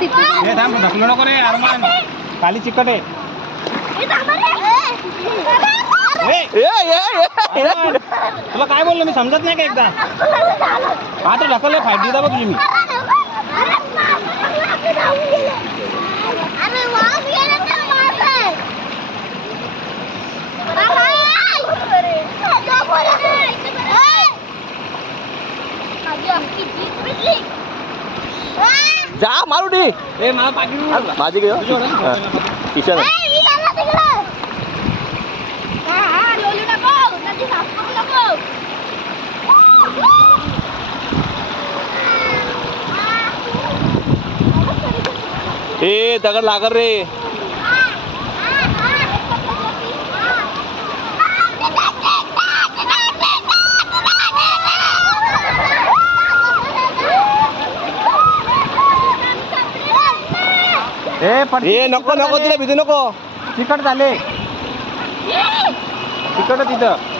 थांब ढकलू नको रे अरमान खाली चिकट आहे तुला काय बोललो मी समजत नाही का एकदा आता ढकललं फाईट दिदा बघ तुझी मी जा मारू दे ए मला पाकिट माझी घेऊ किशन ए दगड लागल रे ए नको नको तिला भीती नको चिकट झाले चिकट तिथं